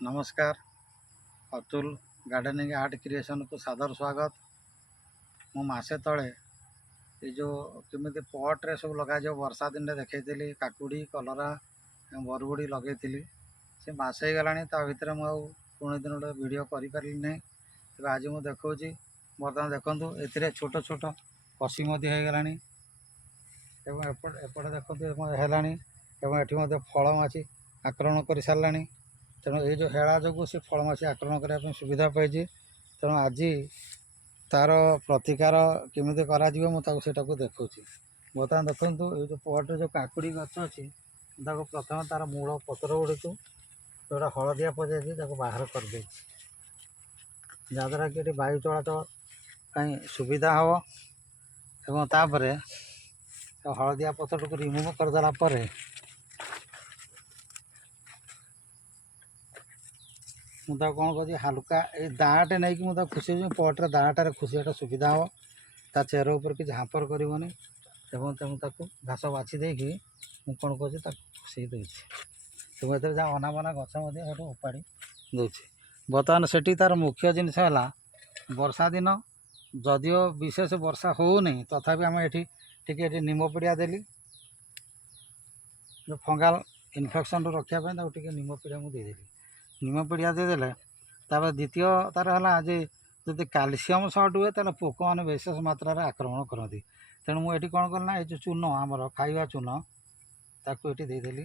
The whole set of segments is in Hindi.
नमस्कार। अतुल गार्डनिंग आर्ट क्रिएशन को सादर स्वागत। मु मासे तले ये जो केमी पट्रे सब लगे वर्षा दिन में देखी काकुड़ी कलरा बरगुड़ी लगे से मासे गला भितर मुझे पुणी दिन गोटे भिड कर आज मुझे देखा बर्तमान देखूँ ए छोट छोट कषि होगला एपटे देखते है फल माछी आक्रमण कर सारा तेणु ये जो हेला जो सी फल माछी आक्रमण करने सुविधा पाई तेणु आज तार प्रतिकार केमी मुझे देखा बर्तमान देखूँ ये जो पट्रे जो काकुड़ी गच अच्छी प्रथम तार मूल पतर गुड़ी को जोड़ा हलदिया पजाई बाहर कर दे जहाद्वारा कि वायु चलाचल कहीं सुविधा हम एवं तापर हलदिया पतर को रिमूव करदेला मुझे कौन कर हालुका ये दाँटे नहीं कि मुझे खुशी पट्रे दाँटार खुशी सुविधा हम ता चेर उपर किसी हापर करनी तेणु घास बाछी देकी मुझे कौन कर खुशी दूसरी तेणु जहाँ अनाबना गछ उपाड़ी दूसरी बर्तमान से तार मुख्य जिनस है वर्षा दिन जदिओ विशेष वर्षा होनी तथापि आम ये निम पिड़िया देली जो फंगाल इनफेक्शन रखापी निम पिड़िया मुझे देदेली निम पिड़िया देदेले द्वितीय तार है जब कैल्शियम सर्ट हुए तो पोक मैंने विशेष मात्रा आक्रमण करती तेणु मुझे कौन कलना ये चून आमर खाଇବା चून ताकू ये देदेली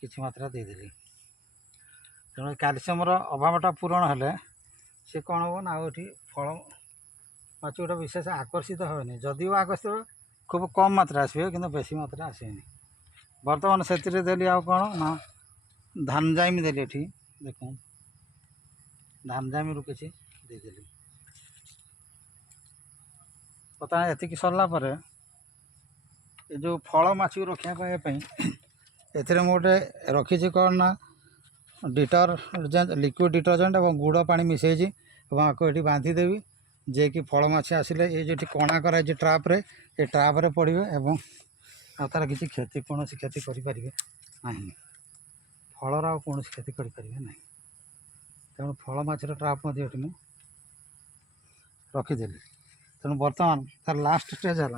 किसी मात्रा देदेली तेणु कैल्शियम अभावटा पूरण हेले सी कौन हो ना ये फल माछ गोटे विशेष आकर्षित हेनी जदिव आकर्षित खूब कम मात्रा आसवे कि बेसी मात्रा आसेनी बर्तमान से देली आ कौन ना धान जाइम देली ये देख धान जाइम रू किसी देदेली पता ये सरलापर ये जो फल माछ रखापी ए गोटे रखी कौन ना डिटर्जेंट लिक्विड डिटर्जेंट और गुड़ पानी मिसई आपको ये बांधिदेवी जे कि फल माछ आसिले ये जो कणा कर ट्राप्रे ये ट्राप्रे पड़े और तार किसी क्षति कौन क्षति करें ना फलर आ कौन क्षति करें ना तेणु फल माछर ट्राप ये रखीदेली तेणु बर्तमान तार लास्ट स्टेज है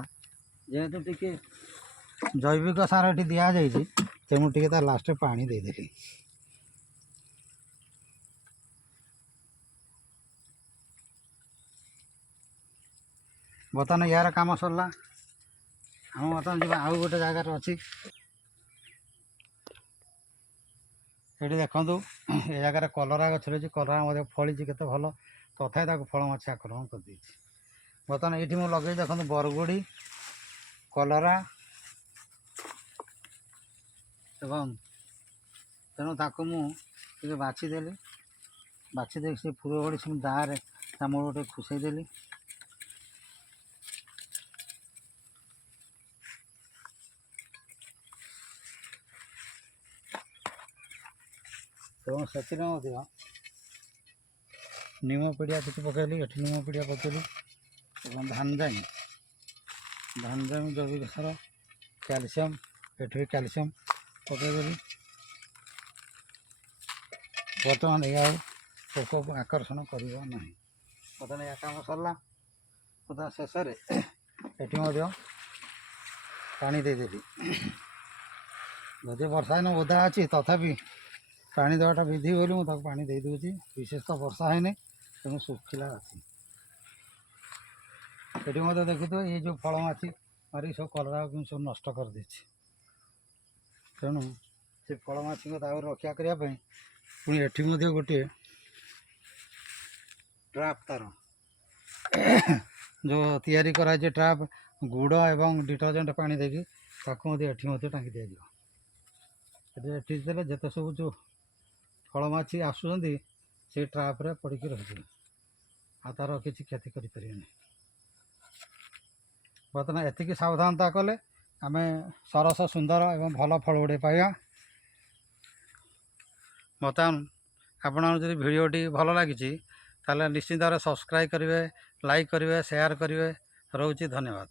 जेहेतु टी जैविक सार ये दि जाए तेणु टी तार लास्ट पानी देदेली बर्तमान यार काम सरला हम बर्तमान जी आउ गोटे जगार अच्छी ये देखु ये जगार कलरा गच रही कलरा फली केते भल तथा फल माछ आक्रमण कर दी बर्तमान ये मुझे लगे देखो बरगुड़ी कलरा एवं तेणु ताको मुझे बाछीदेली बाछीदे से फूल बड़ी सब दाँरे मूल गोटे खुसईदेली एवं से निम पिड़िया किसी पकईली ये निम पिड़िया पकईली और धान जाइम जैविक सार कैल्शियम ये कैल्शियम पकईदेली बर्तमान यह पोक को आकर्षण कर बर्तमान यह कम सरला बर्तमान शेष ये पानी देदेली जदि वर्षा दिन ओदा अच्छी तथापि पानी देवाटा विधि बोली मुझे पानी दे दूसरी विशेष तो वर्षा है तेणु सुखिला अच्छी ये मत देखु ये जो फल माछी मारिक सब कलरा सब नष्ट कर दी तेणु से फल माछी को रक्षा करने पुणी एटी गोटे ट्राप तार जो तैयारी कराई ट्राप गुड़ एवं डिटर्जेंट पानी देकी ये टाँगी दि देते जिते सब जो फल माछी आसुँच से ट्राप्रे पड़ी रही आ तार किसी क्षति करें बर्तमान एति सावधानता कले आम सरस सुंदर एवं भल फल गुड़े पाइबा बर्तमान आपड़ जब भिडियोटी भल लगी निश्चित भाव सब्सक्राइब करेंगे लाइक करेंगे शेयर करेंगे रोचे धन्यवाद।